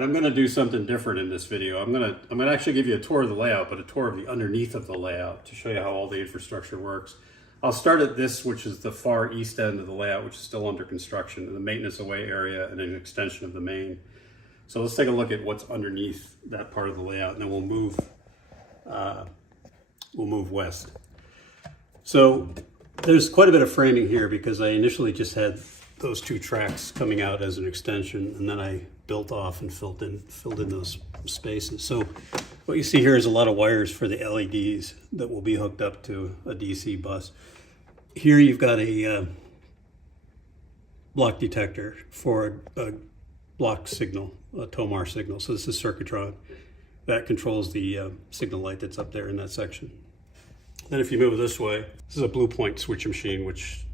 right, I'm gonna do something different in this video. I'm gonna actually give you a tour of the layout, but a tour of the underneath of the layout to show you how all the infrastructure works. I'll start at this, which is the far east end of the layout, which is still under construction, the maintenance away area and an extension of the main. So let's take a look at what's underneath that part of the layout, and then we'll move west. So there's quite a bit of framing here because I initially just had those two tracks coming out as an extension, and then I built off and filled in those spaces. So what you see here is a lot of wires for the LEDs that will be hooked up to a DC bus. Here you've got a block detector for a block signal, a Tomar signal. So this is Circuitron. That controls the signal light that's up there in that section. Then if you move this way, this is a Blue Point switch machine, which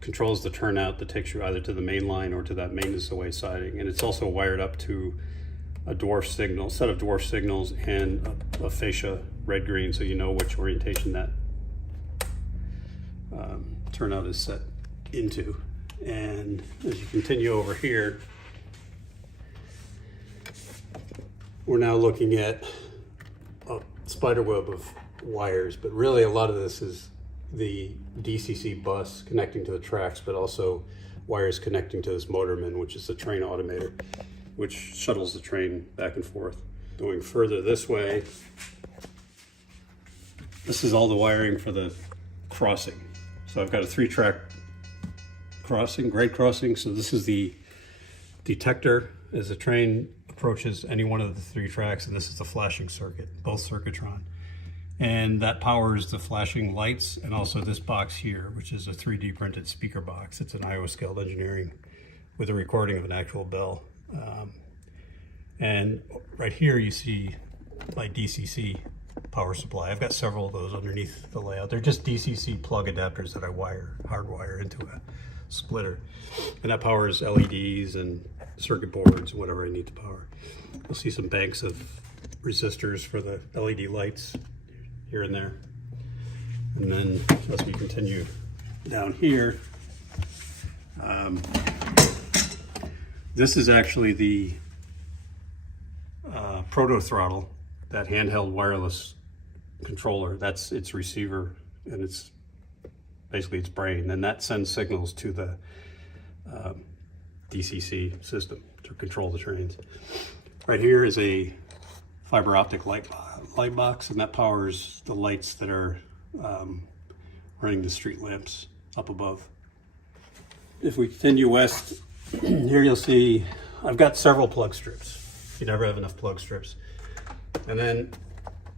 controls the turnout that takes you either to the main line or to that maintenance away siding. And it's also wired up to a dwarf signal, set of dwarf signals, and a fascia red-green, so you know which orientation that turnout is set into. And as you continue over here, we're now looking at a spider web of wires, but really a lot of this is the DCC bus connecting to the tracks, but also wires connecting to this motorman, which is the train automator, which shuttles the train back and forth. Going further this way, this is all the wiring for the crossing. So I've got a 3-track crossing, grade crossing. So this is the detector as the train approaches any one of the 3 tracks, and this is the flashing circuit, both Circuitron. And that powers the flashing lights, and also this box here, which is a 3D printed speaker box. It's an Iowa Scaled Engineering with a recording of an actual bell. And right here you see my DCC power supply. I've got several of those underneath the layout. They're just DCC plug adapters that I hardwire into a splitter. And that powers LEDs and circuit boards and whatever I need to power. You'll see some banks of resistors for the LED lights here and there. And then as we continue down here, this is actually the proto throttle, that handheld wireless controller. That's its receiver, and it's basically its brain, and that sends signals to the DCC system to control the trains. Right here is a fiber optic light box, and that powers the lights that are running the street lamps up above. If we continue west, here you'll see I've got several plug strips. You never have enough plug strips. And then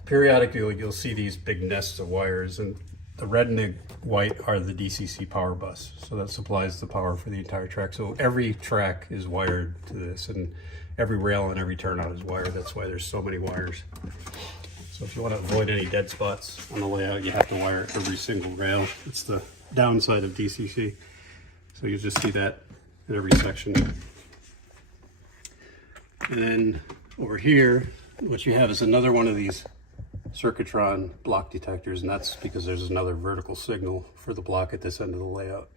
periodically you'll see these big nests of wires, and the red and the white are the DCC power bus. So that supplies the power for the entire track. So every track is wired to this, and every rail and every turnout is wired. That's why there's so many wires. So if you want to avoid any dead spots on the layout, you have to wire every single rail. It's the downside of DCC. So you'll just see that in every section. And then over here, what you have is another one of these Circuitron block detectors, and that's because there's another vertical signal for the block at this end of the layout.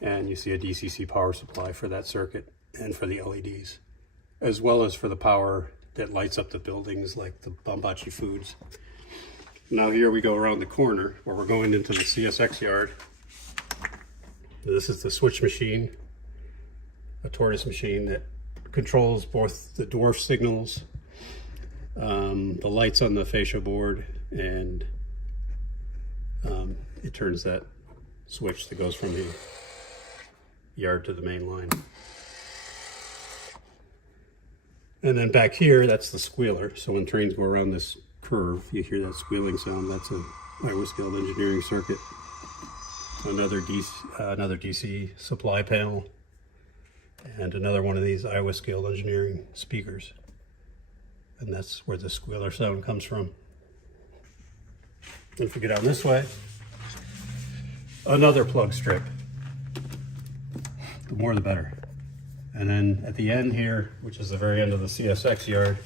And you see a DCC power supply for that circuit and for the LEDs, as well as for the power that lights up the buildings like the Bombachi Foods. Now here we go around the corner where we're going into the CSX yard. This is the switch machine, a tortoise machine that controls both the dwarf signals, the lights on the fascia board, and it turns that switch that goes from the yard to the main line. And then back here, that's the squealer. So when trains go around this curve, you hear that squealing sound. That's a Iowa Scaled Engineering circuit. Another DC supply panel, and another one of these Iowa Scaled Engineering speakers. And that's where the squealer sound comes from. And if we get down this way, another plug strip. The more the better. And then at the end here, which is the very end of the CSX yard,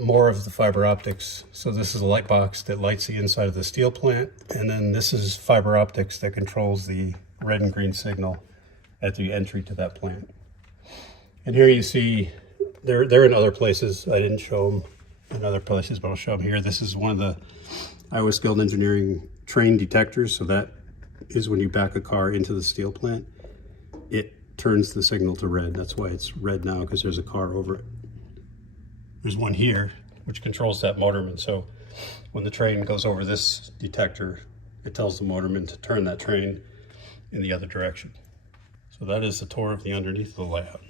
more of the fiber optics. So this is a light box that lights the inside of the steel plant, and then this is fiber optics that controls the red and green signal at the entry to that plant. And here you see, they're in other places. I didn't show them in other places, but I'll show them here. This is one of the Iowa Skilled Engineering train detectors. So that is when you back a car into the steel plant, it turns the signal to red. That's why it's red now, because there's a car over it. There's one here, which controls that motorman. So when the train goes over this detector, it tells the motorman to turn that train in the other direction. So that is the tour of the underneath of the layout.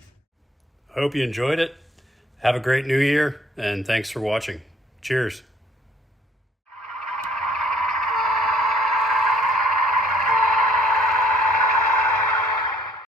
I hope you enjoyed it. Have a great new year, and thanks for watching. Cheers.